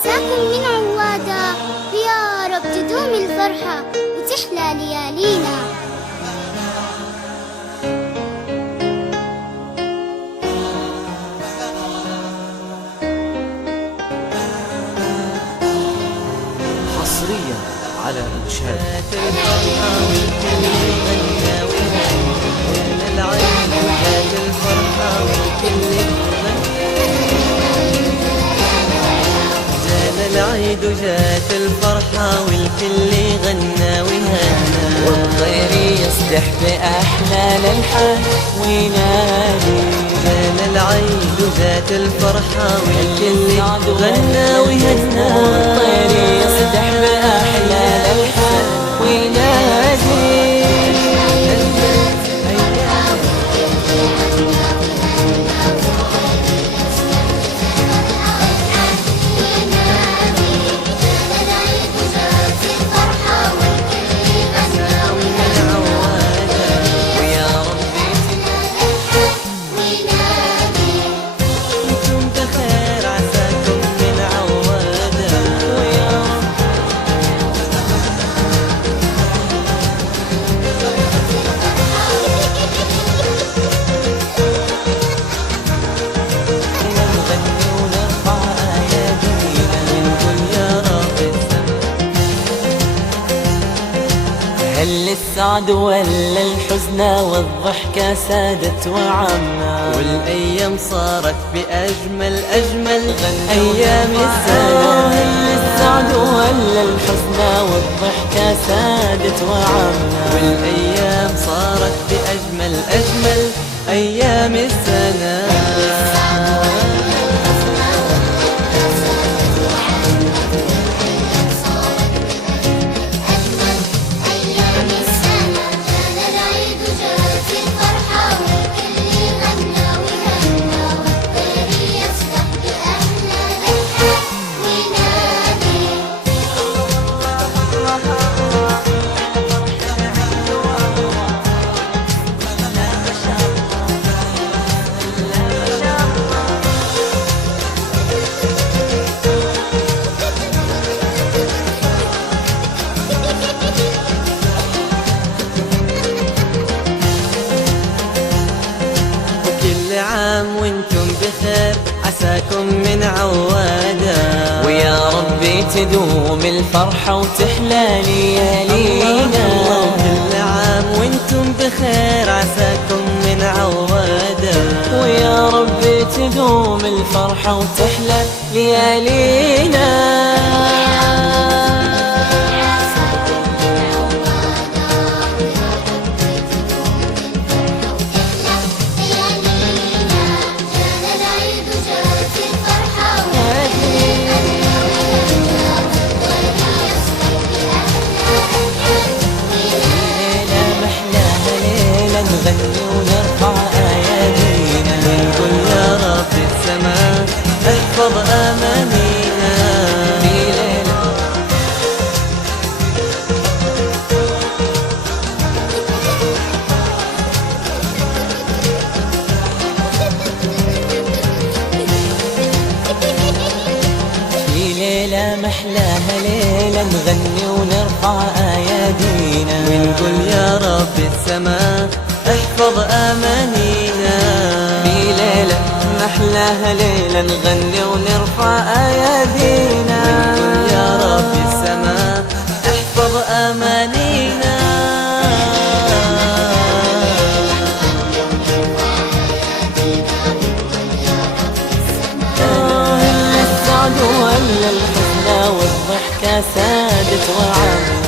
عساكم من عوادة، ويا رب تدوم الفرحة وتحلى ليالينا. حصريا على إنشاد العيد جات الفرحة والكل غنى وهنا، والطير يصدح بأحلى الألحان وينادي. جانا العيد وجات الفرحة والكل غنى وهنا، والطير يصدح بأحلى الألحان وينادي. هل السعد ولا الحزن والضحكة سادت وعما، والأيام صارت بأجمل أيام السنة. هل السعد ولا الحزن والضحكة سادت وعما، والأيام صارت بأجمل أيام السنة. عام وانتم بخير عساكم من عوادة، ويا ربي تدوم الفرحة وتحلى ليالينا. كل عام وانتم بخير عساكم من عوادة، ويا ربي تدوم الفرحة وتحلى ليالينا. نغني ونرفع أيادينا، نقول يا رب السماء احفظ أمانينا. في ليلة في ليلة محلاها ليلة نغني ونرفع أيادينا، ونقول يا رب السماء احفظ أمانينا. في ليلة محلاها ليلة نغني ونرفع أيادينا، ونقول يا رب السماء احفظ أمانينا. السعد ولا الحزن والضحكة سادت وعما،